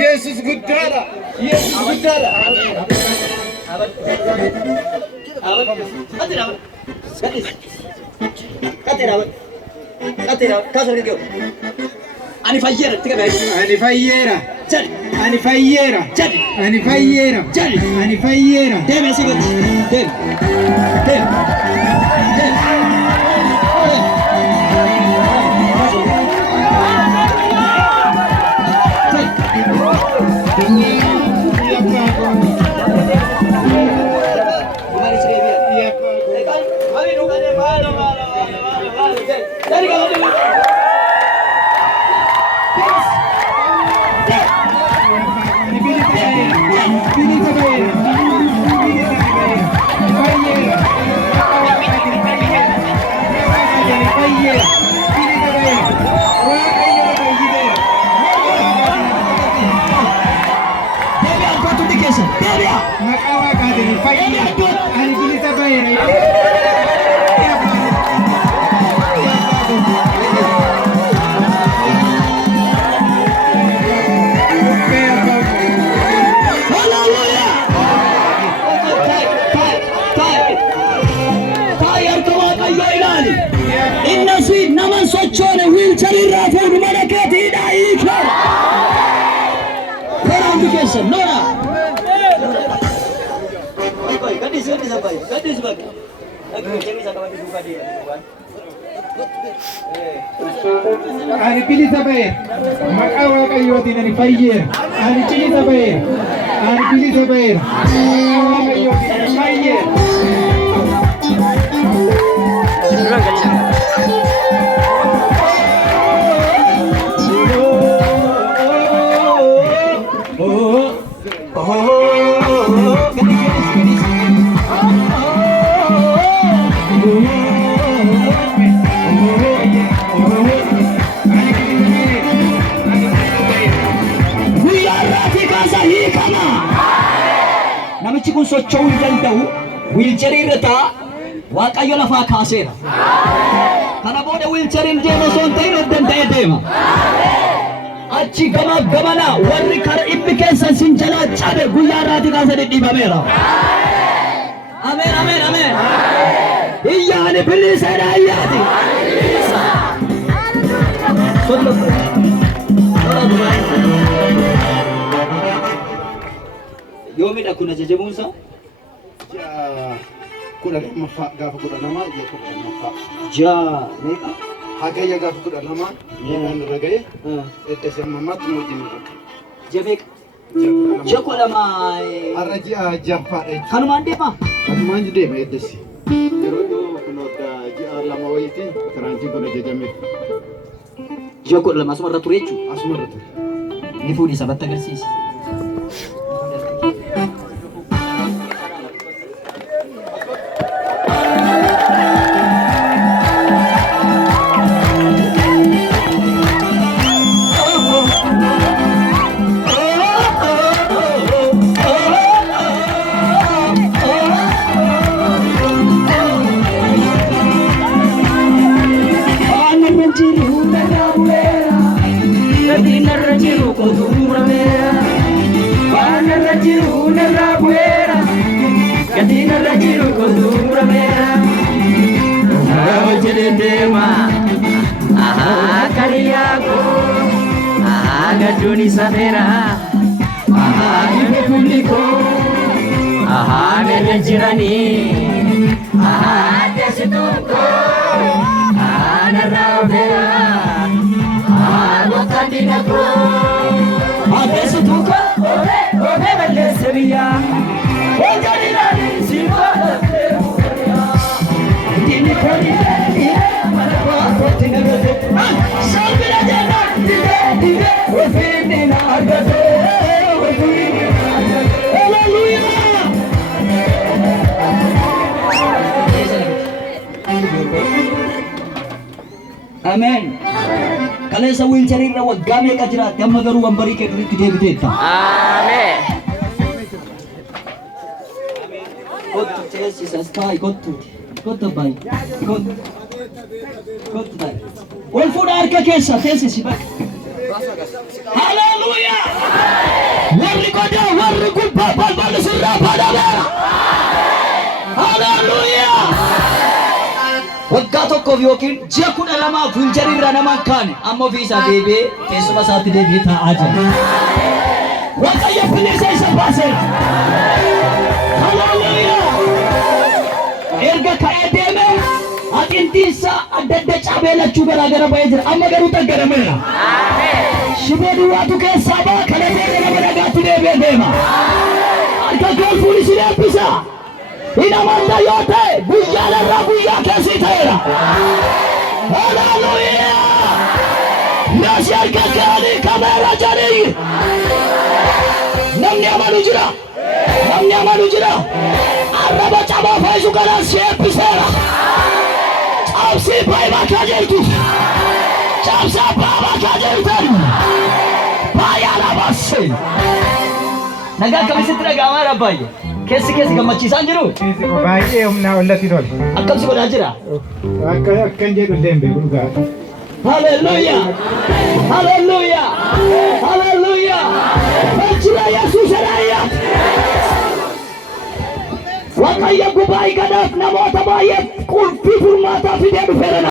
Yesus gudara. Yesus gudara. Ani fayyera, tiga baik. Ani fayyera. Jadi. Ani fayyera. Jadi. Ani fayyera. Jadi. Ani fayyera. Dem masih ikut. Dem. Dem. Dem. Ani pilih sampai, maka Waaqayyooti ani fayyee. Ani pilih sampai, ani pilih sampai, maka Waaqayyooti ani fayyee. Namichi kun socho'uu hin danda'u wiilcharii irra taa'a Waaqayyo lafaa kaaseera. Kana booda wiilchariin deema osoo hin ta'in of danda'ee deema. Achi gamaaf gamana warri kara dhibbi keessan sin jalaa cabe guyyaa irraati kaasa dhidhiibameera. Ameen ameen ameen. Iyyaani biliseedha iyyaati. Yoomidha kun ajajamuunsa? Kudha lammaffaa gaafa kudha lamaa ija kudha lammaffaa. Jaa meeqa? Hagayya gaafa kudha lamaa miidhaan irra ga'e edda sammammaatti mootiin irra ga'e. Ji'a meeqa? Ji'a kudha lamaa. Har'a ji'a ja'affaadha jechuudha. Kanumaan deemaa? Kanumaan deema eddasi. Yeroo dhiyoo kun ji'a lama wayiitiin kiraantiin kun ajajameef. Ji'a kudha lama asuma irra ture jechuudha? Asuma irra ture. Ni fuudhii sabatti agarsiisa. Gaduni sabera, ibefuniko, melejirani, desituko, naravera, gokandinako, desituko, melesevia, ojanirani siva, dinikoni, marakotinagate, sabira jana, dive. Amen. Kaleessa wheelchair irra waggaa meeqa jiraatte amma garuu wambarii kee duritti deebiteetta. Amen. Kottu teessisas taa'e kottuuti. Kottu baay'ee. Kottu. Kottu taa'e. Ol fuudha harka keessa teessisi bakka. Hallelujah! Warri godaa warri gubbaa balballi sirraa baadhameera. Hallelujah! Waggaa tokkoof yookiin ji'a 12 wheelchair irra nama kaane amma ofii isaa deebi'ee teessuma isaatti deebi'ee taa'aa jira. Waaqayyo bilisa isa baaseera. Hallelujah! Erga ka'ee deeme aqintiisa adda adda cabee lachuu garaagara ba'ee jira. Amma garuu taggarameera. Shiboo duwwaatu keessaa ba'a kana booda nama nagaatti deebi'ee deema. Harka golfuun isin eebbisa. Hin amanna yoo ta'e guyyaa irraa guyyaa keessi ta'eera. Hallelujah! Nasi harka gaarii kameera jedhee. Namni amanu jira. Namni amanu jira. Arraba cabaa faayisu kanaan si eebbiseera. Cabsii baay'ee kaa jirtu. Cabsaa baabaa kaa jirtan. Baay'ee alaabase. Nagaa akkamitti dhaga'amaa jira baay'ee. Keessi gammachiisaan jiru. Baay'ee humnaa ollatti tole. Akkamsi godhaa jira. Akkan jedhu deembe gurgaa. Hallelujah! Hallelujah! Hallelujah! Fajjira Yesuus raayyaa. Waaqayyo gubbaa eegadaaf namoota baay'ee qulqulluu furmaataa fidee dhufeera.